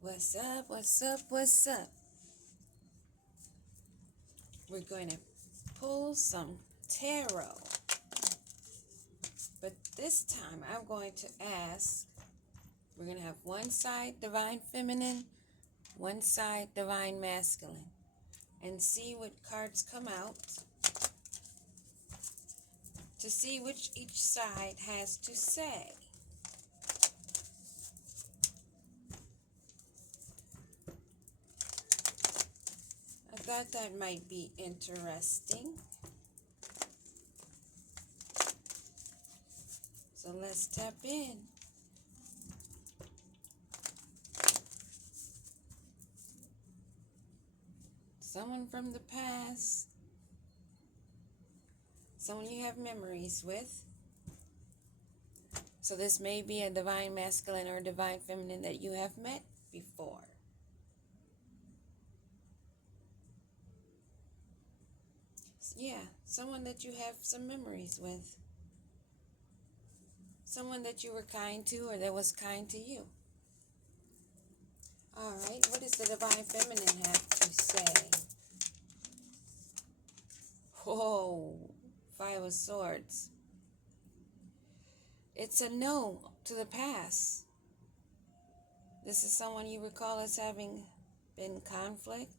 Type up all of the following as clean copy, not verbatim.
What's up? What's up? What's up? We're going to pull some tarot. But this time I'm going to ask, we're going to have one side divine feminine, one side divine masculine, and see what cards come out to see which each side has to say. I thought that might be interesting. So let's tap in. Someone from the past, someone you have memories with. So this may be a divine masculine or divine feminine that you have met before. Yeah, someone that you have some memories with. Someone that you were kind to or that was kind to you. All right, what does the divine feminine have to say? Whoa, Five of Swords. It's a no to the past. This is someone you recall as having been conflict.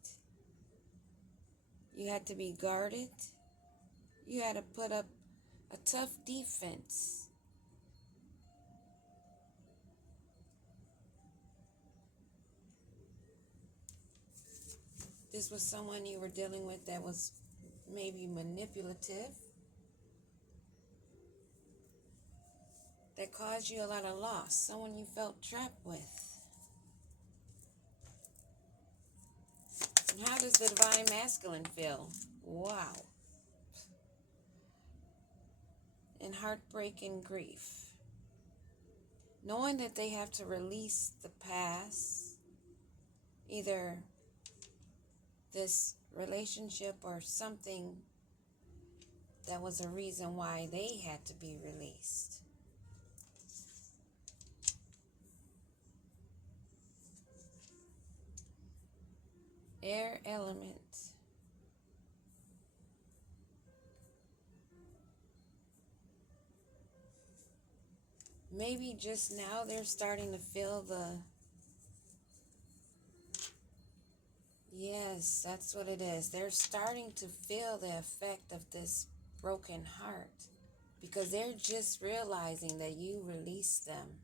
You had to be guarded. You had to put up a tough defense. This was someone you were dealing with that was maybe manipulative, that caused you a lot of loss, someone you felt trapped with. And how does the divine masculine feel? Wow. In heartbreak and grief. Knowing that they have to release the past, either this relationship or something that was a reason why they had to be released. Air element. Maybe just now they're starting to feel yes, that's what it is. They're starting to feel the effect of this broken heart because they're just realizing that you released them.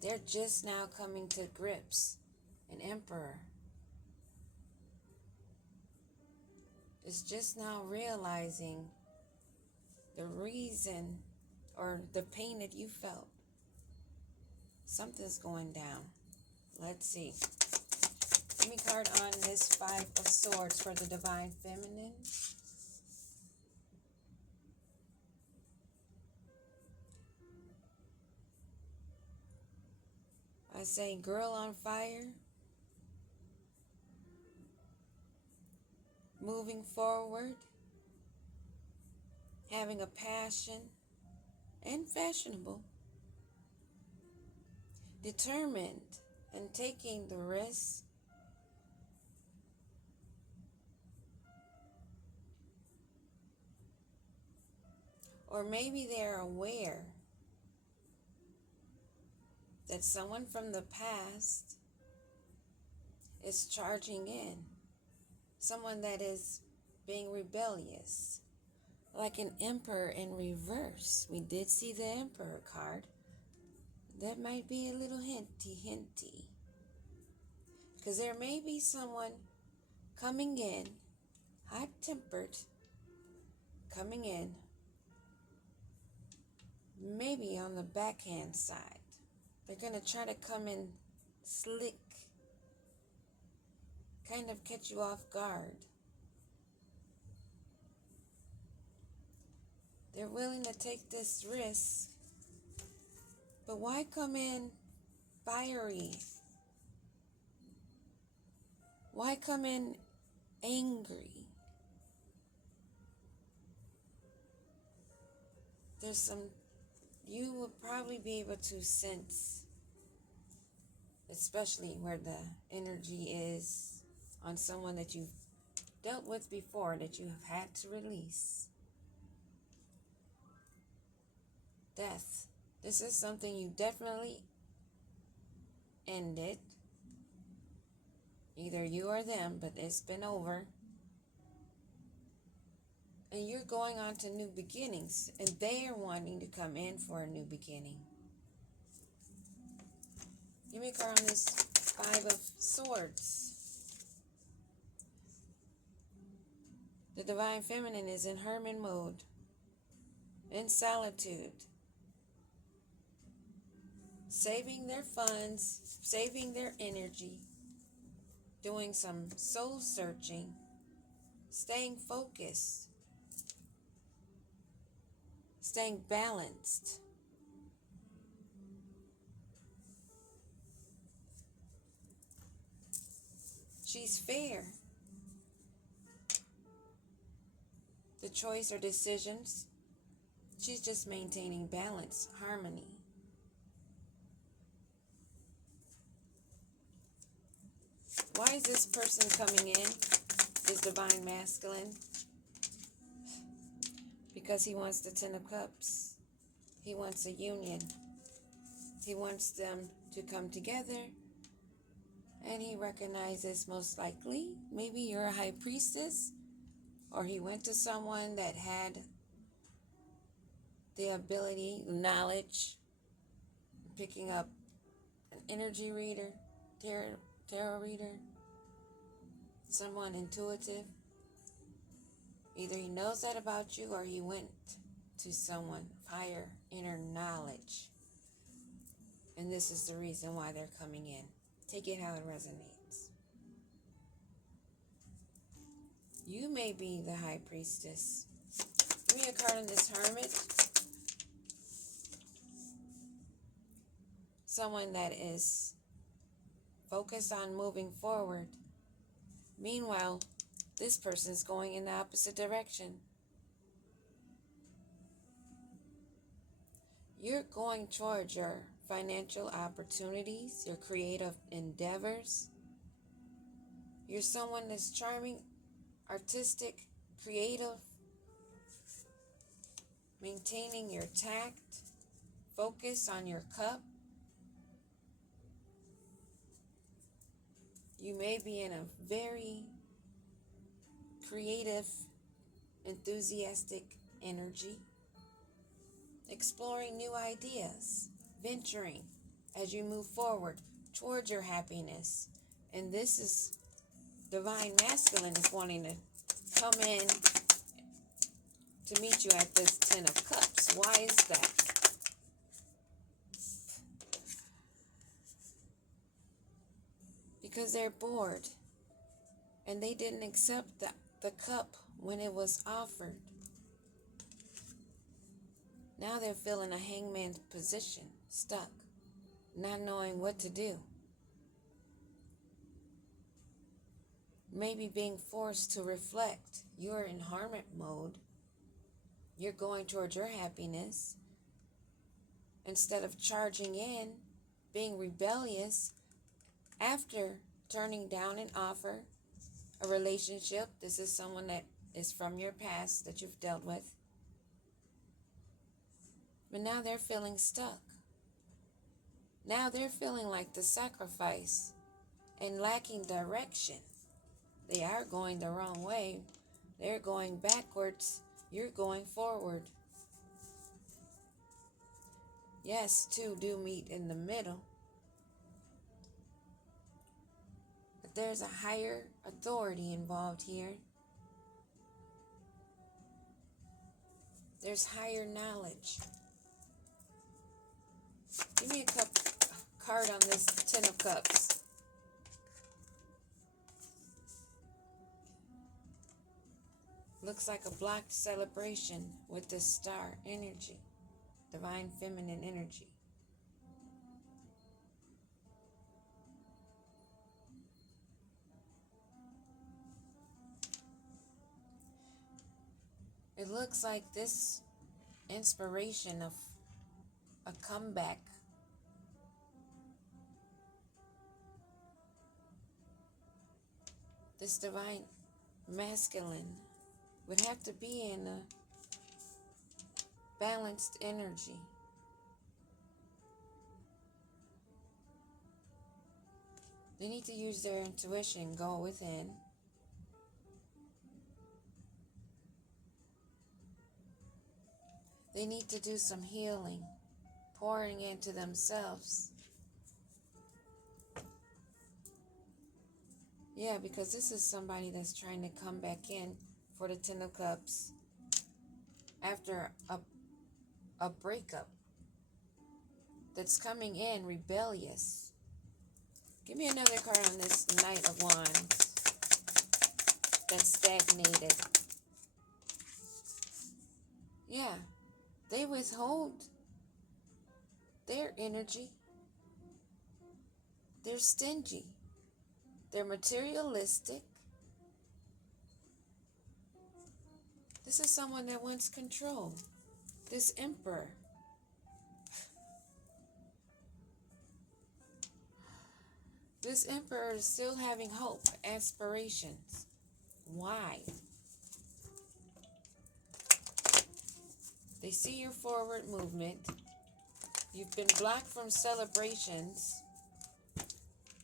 They're just now coming to grips. An emperor is just now realizing the reason or the pain that you felt. Something's going down. Let's see. Give me a card on this Five of Swords for the divine feminine. I say girl on fire. Moving forward. Having a passion. And fashionable. Determined and taking the risk. Or maybe they're aware that someone from the past is charging in. Someone that is being rebellious. Like an emperor in reverse. We did see the emperor card. That might be a little hinty. Because there may be someone coming in, hot-tempered, coming in, maybe on the backhand side. They're going to try to come in slick, kind of catch you off guard. They're willing to take this risk, but why come in fiery? Why come in angry? You will probably be able to sense especially where the energy is on someone that you've dealt with before that you have had to release. Death. This is something you definitely ended. Either you or them, but it's been over. And you're going on to new beginnings, and they are wanting to come in for a new beginning. Give me a card on this Five of Swords. The Divine Feminine is in hermit mode, in solitude, saving their funds, saving their energy, doing some soul searching, staying focused, staying balanced. She's fair. The choice or decisions, she's just maintaining balance, harmony. Why is this person coming in? Is Divine Masculine? Because he wants the Ten of Cups. He wants a union. He wants them to come together. And he recognizes most likely, maybe you're a high priestess, or he went to someone that had the ability, knowledge, picking up an energy reader, tarot reader, someone intuitive. Either he knows that about you or he went to someone of higher inner knowledge. And this is the reason why they're coming in. Take it how it resonates. You may be the high priestess. Give me a card on this Hermit. Someone that is focused on moving forward. Meanwhile, this person's going in the opposite direction. You're going towards your financial opportunities, your creative endeavors. You're someone that's charming, artistic, creative, maintaining your tact, focus on your cup. You may be in a very creative, enthusiastic energy, exploring new ideas, venturing as you move forward towards your happiness. And this is Divine Masculine is wanting to come in to meet you at this Ten of Cups. Why is that? Because they're bored and they didn't accept the cup when it was offered. Now they're feeling a hangman's position, stuck, not knowing what to do. Maybe being forced to reflect. You're in hermit mode. You're going towards your happiness. Instead of charging in, being rebellious, after turning down an offer, a relationship, this is someone that is from your past that you've dealt with. But now they're feeling stuck. Now they're feeling like the sacrifice and lacking direction. They are going the wrong way. They're going backwards. You're going forward. Yes, two do meet in the middle. But there's a higher authority involved here. There's higher knowledge. Give me a card on this Ten of Cups. Looks like a blocked celebration with the star energy, Divine Feminine energy. It looks like this inspiration of a comeback This divine masculine would have to be in a balanced energy. They need to use their intuition, go within. They need to do some healing, pouring into themselves. Yeah, because this is somebody that's trying to come back in for the Ten of Cups after a breakup, that's coming in rebellious. Give me another card on this Knight of Wands that's stagnated. Yeah, they withhold their energy. They're stingy. They're materialistic. This is someone that wants control. This Emperor. This Emperor is still having hope, aspirations. Why? They see your forward movement. You've been blocked from celebrations.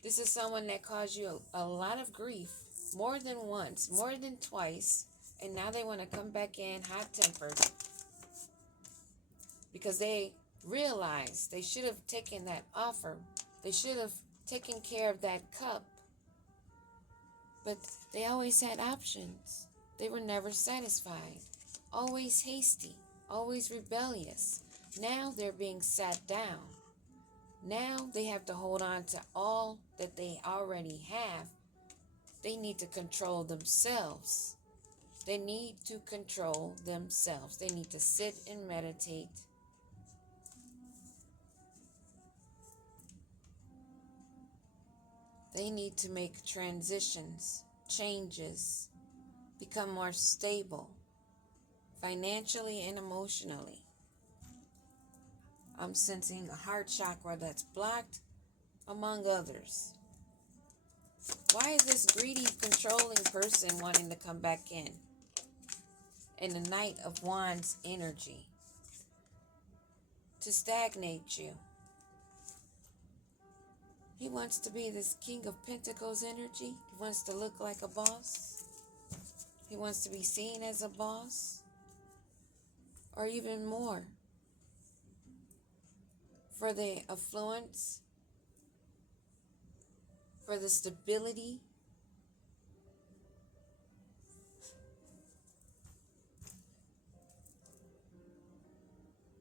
This is someone that caused you a lot of grief, more than once, more than twice, and now they want to come back in hot-tempered because they realize they should have taken that offer. They should have taken care of that cup, but they always had options. They were never satisfied, always hasty, always rebellious. Now they're being sat down. Now they have to hold on to all that they already have. They need to control themselves. They need to control themselves. They need to sit and meditate. They need to make transitions, changes, become more stable, financially and emotionally. I'm sensing a heart chakra that's blocked, among others. Why is this greedy, controlling person wanting to come back in? And the Knight of Wands energy. To stagnate you. He wants to be this King of Pentacles energy. He wants to look like a boss. He wants to be seen as a boss. Or even more. For the affluence. For the stability.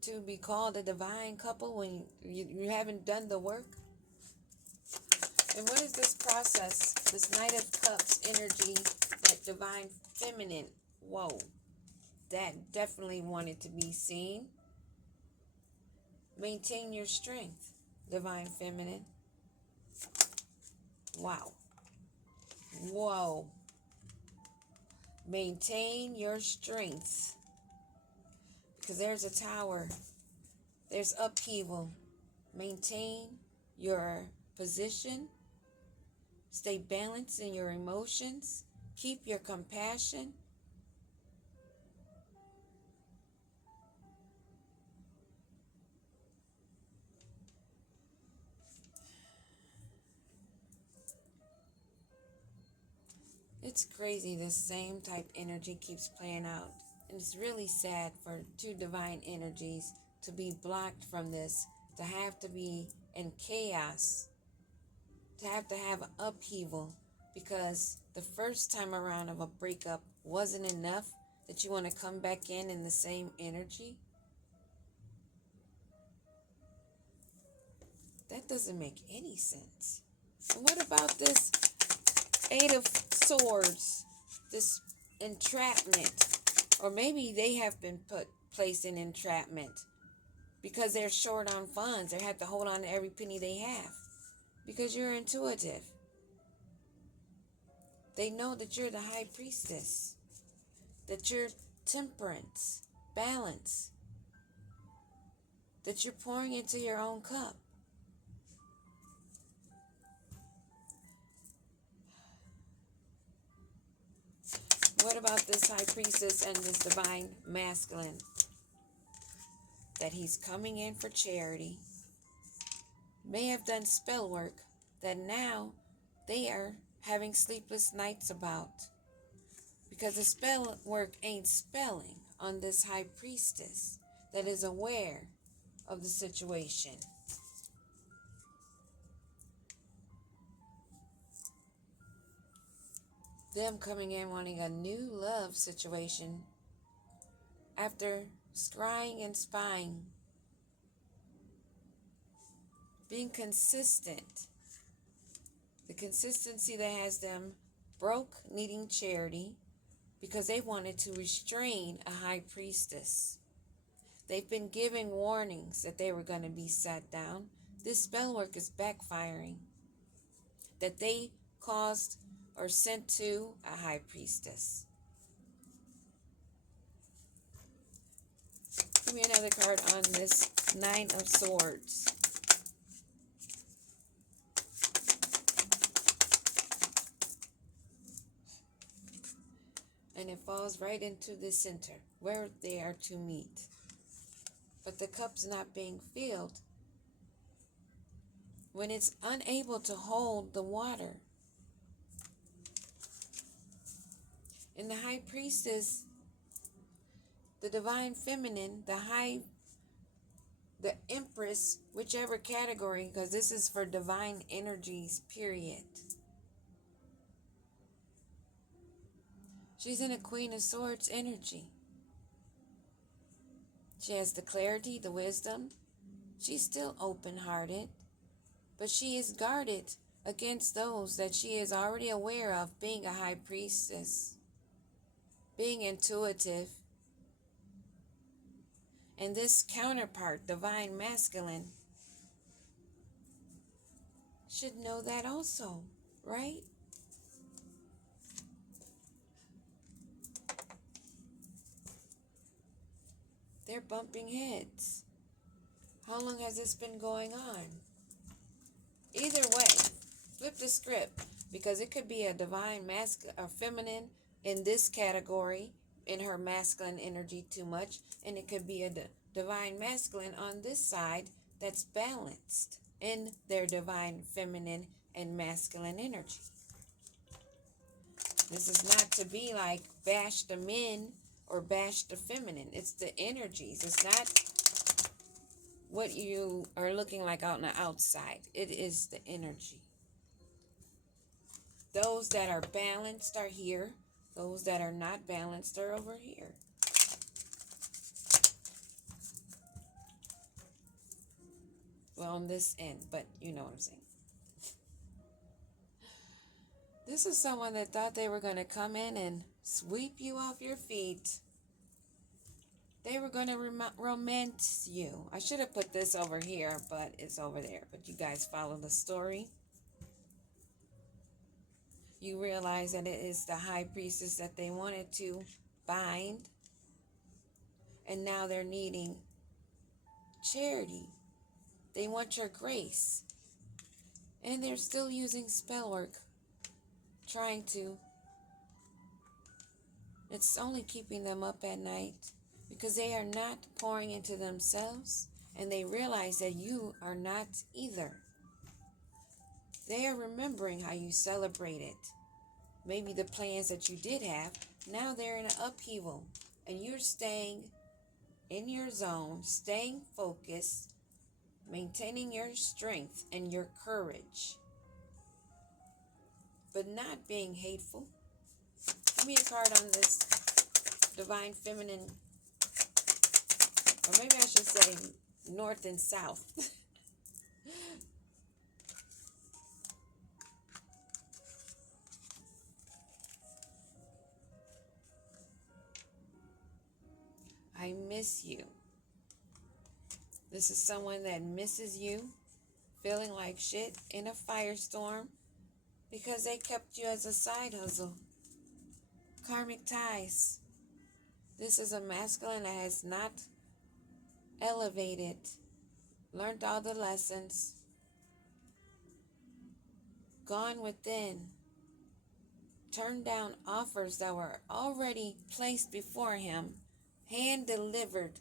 To be called a divine couple when you haven't done the work. And what is this process? This Knight of Cups energy, that divine feminine. Whoa. That definitely wanted to be seen. Maintain your strength, divine feminine. Wow. Whoa. Maintain your strength. Because there's a tower. There's upheaval. Maintain your position. Stay balanced in your emotions. Keep your compassion. It's crazy, this same type energy keeps playing out. And it's really sad for two divine energies to be blocked from this, to have to be in chaos, to have upheaval, because the first time around of a breakup wasn't enough, that you want to come back in the same energy. That doesn't make any sense. And what about this Eight of Swords, this entrapment? Or maybe they have been placed in entrapment because they're short on funds. They have to hold on to every penny they have because you're intuitive. They know that you're the high priestess, that you're temperance, balance, that you're pouring into your own cup. What about this high priestess and this divine masculine? That he's coming in for charity. May have done spell work that now they are having sleepless nights about. Because the spell work ain't spelling on this high priestess that is aware of the situation. Them coming in wanting a new love situation after scrying and spying. Being consistent. The consistency that has them broke, needing charity, because they wanted to restrain a high priestess. They've been giving warnings that they were going to be sat down. This spell work is backfiring. That they caused or sent to a high priestess. Give me another card on this Nine of Swords. And it falls right into the center, where they are to meet. But the cup's not being filled when it's unable to hold the water. And the high priestess, the divine feminine, the empress, whichever category, because this is for divine energies, period. She's in a Queen of Swords energy. She has the clarity, the wisdom. She's still open-hearted, but she is guarded against those that she is already aware of being a high priestess, being intuitive. And this counterpart, divine masculine, should know that also, right? They're bumping heads. How long has this been going on? Either way, flip the script, because it could be a divine or feminine in this category, in her masculine energy too much, and it could be a divine masculine on this side that's balanced in their divine feminine and masculine energy. This is not to be like bash the men or bash the feminine. It's the energies. It's not what you are looking like out on the outside. It is the energy. Those that are balanced are here. Those that are not balanced are over here. Well, on this end, but you know what I'm saying. This is someone that thought they were going to come in and sweep you off your feet. They were going to romance you. I should have put this over here, but it's over there. But you guys follow the story. You realize that it is the high priestess that they wanted to bind. And now they're needing charity. They want your grace. And they're still using spell work. Trying to. It's only keeping them up at night. Because they are not pouring into themselves. And they realize that you are not either. They are remembering how you celebrated. Maybe the plans that you did have. Now they're in an upheaval. And you're staying in your zone. Staying focused. Maintaining your strength and your courage. But not being hateful. Give me a card on this divine feminine. Or maybe I should say north and south. I miss you. This is someone that misses you, feeling like shit in a firestorm because they kept you as a side hustle. Karmic ties. This is a masculine that has not elevated, learned all the lessons, gone within turned down offers that were already placed before him, hand delivered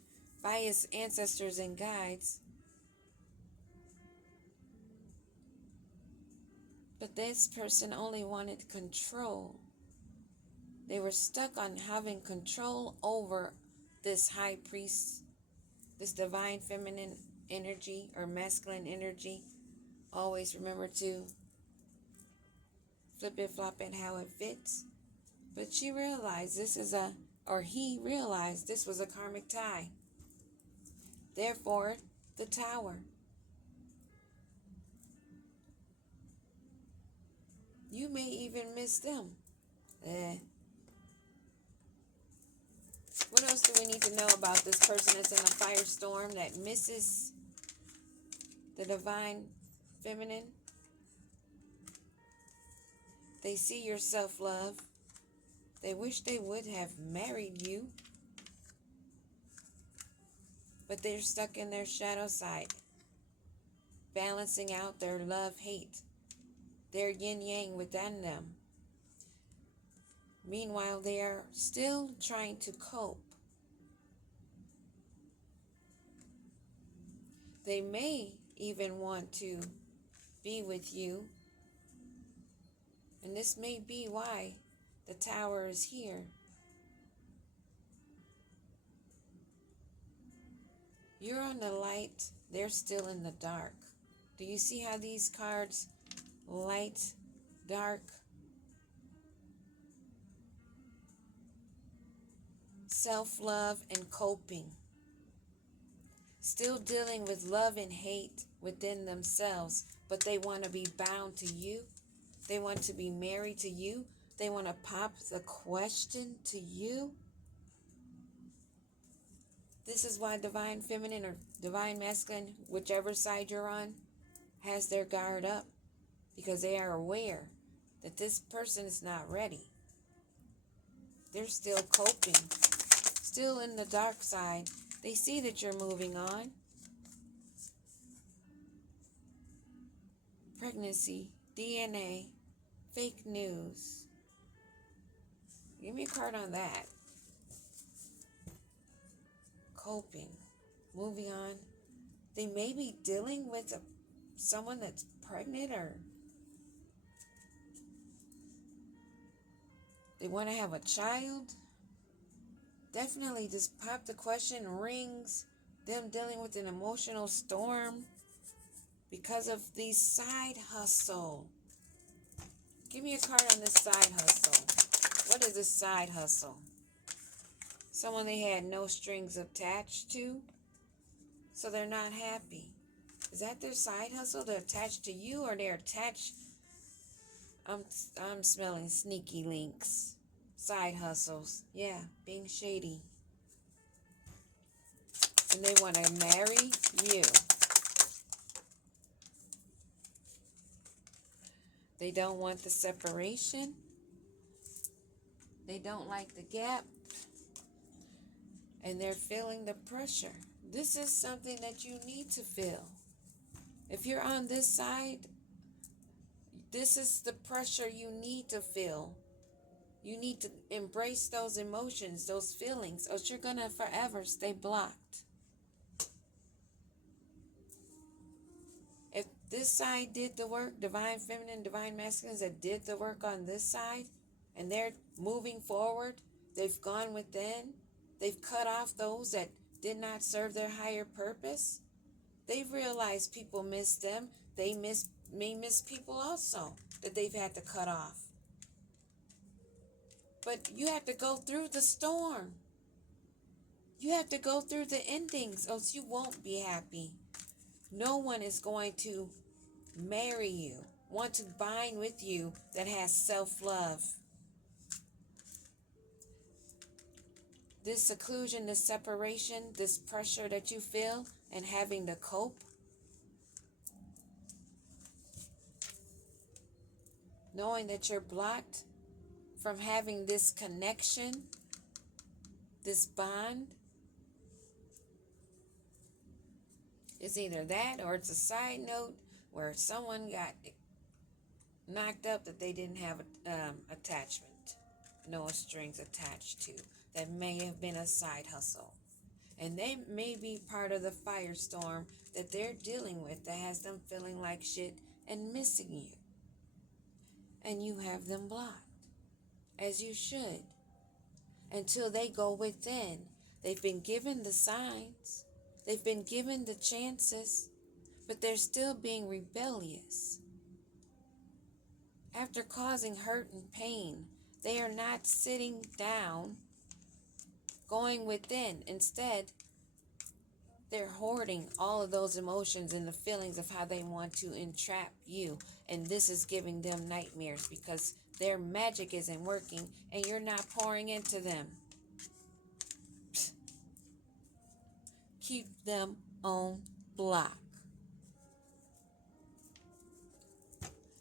by his ancestors and guides. But this person only wanted control. They were stuck on having control over this high priest, this divine feminine energy or masculine energy. Always remember to flip it, flop it, how it fits. But she realized he realized this was a karmic tie. Therefore, the Tower. You may even miss them. What else do we need to know about this person that's in a firestorm that misses the divine feminine? They see your self-love. They wish they would have married you. But they're stuck in their shadow side, balancing out their love-hate, their yin-yang within them. Meanwhile, they are still trying to cope. They may even want to be with you. And this may be why the Tower is here. You're on the light. They're still in the dark. Do you see how these cards, light, dark, self-love and coping, still dealing with love and hate within themselves, but they want to be bound to you. They want to be married to you. They want to pop the question to you. This is why divine feminine or divine masculine, whichever side you're on, has their guard up, because they are aware that this person is not ready. They're still coping, still in the dark side. They see that you're moving on. Pregnancy, DNA, fake news. Give me a card on that. Coping, moving on. They may be dealing with someone that's pregnant, or they want to have a child. Definitely just pop the question, rings, them dealing with an emotional storm because of the side hustle. Give me a card on this side hustle. What is this side hustle? Someone they had no strings attached to, so they're not happy. Is that their side hustle? They're attached to you, or they're attached? I'm smelling sneaky links. Side hustles. Yeah, being shady. And they want to marry you. They don't want the separation. They don't like the gap. And they're feeling the pressure. This is something that you need to feel. If you're on this side, this is the pressure you need to feel. You need to embrace those emotions, those feelings, or you're going to forever stay blocked. If this side did the work, divine feminine, divine masculines that did the work on this side, and they're moving forward, they've gone within, they've cut off those that did not serve their higher purpose. They've realized people miss them. They may miss people also that they've had to cut off. But you have to go through the storm. You have to go through the endings, else you won't be happy. No one is going to marry you, want to bind with you that has self-love. This seclusion, this separation, this pressure that you feel and having to cope, knowing that you're blocked from having this connection, this bond, it's either that or it's a side note where someone got knocked up that they didn't have attachment, no strings attached to. That may have been a side hustle. And they may be part of the firestorm that they're dealing with that has them feeling like shit and missing you. And you have them blocked, as you should, until they go within. They've been given the signs, they've been given the chances, but they're still being rebellious. After causing hurt and pain, they are not sitting down, going within. Instead, they're hoarding all of those emotions and the feelings of how they want to entrap you. And this is giving them nightmares because their magic isn't working and you're not pouring into them. Keep them on block.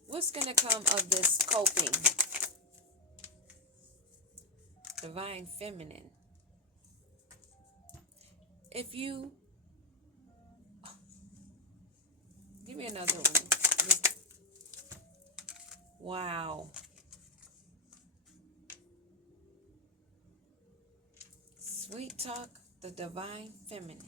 What's going to come of this coping? Divine Feminine. If you... Give me another one. Wow. Sweet Talk, the Divine Feminine.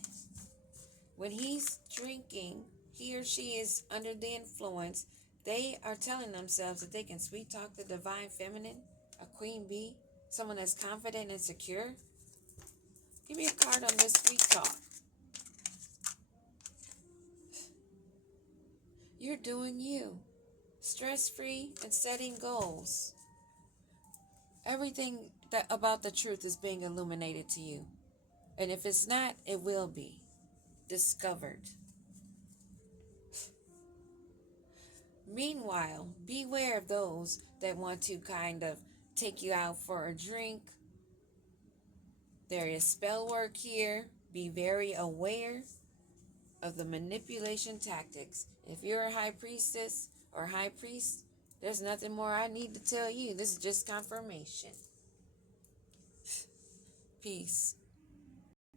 When he's drinking, he or she is under the influence, they are telling themselves that they can sweet talk the Divine Feminine, a queen bee, someone that's confident and secure. Give me a card on this sweet talk. You're doing you. Stress-free and setting goals. Everything about the truth is being illuminated to you. And if it's not, it will be discovered. Meanwhile, beware of those that want to kind of take you out for a drink. There is spell work here. Be very aware of the manipulation tactics. If you're a high priestess or high priest, there's nothing more I need to tell you. This is just confirmation. Peace.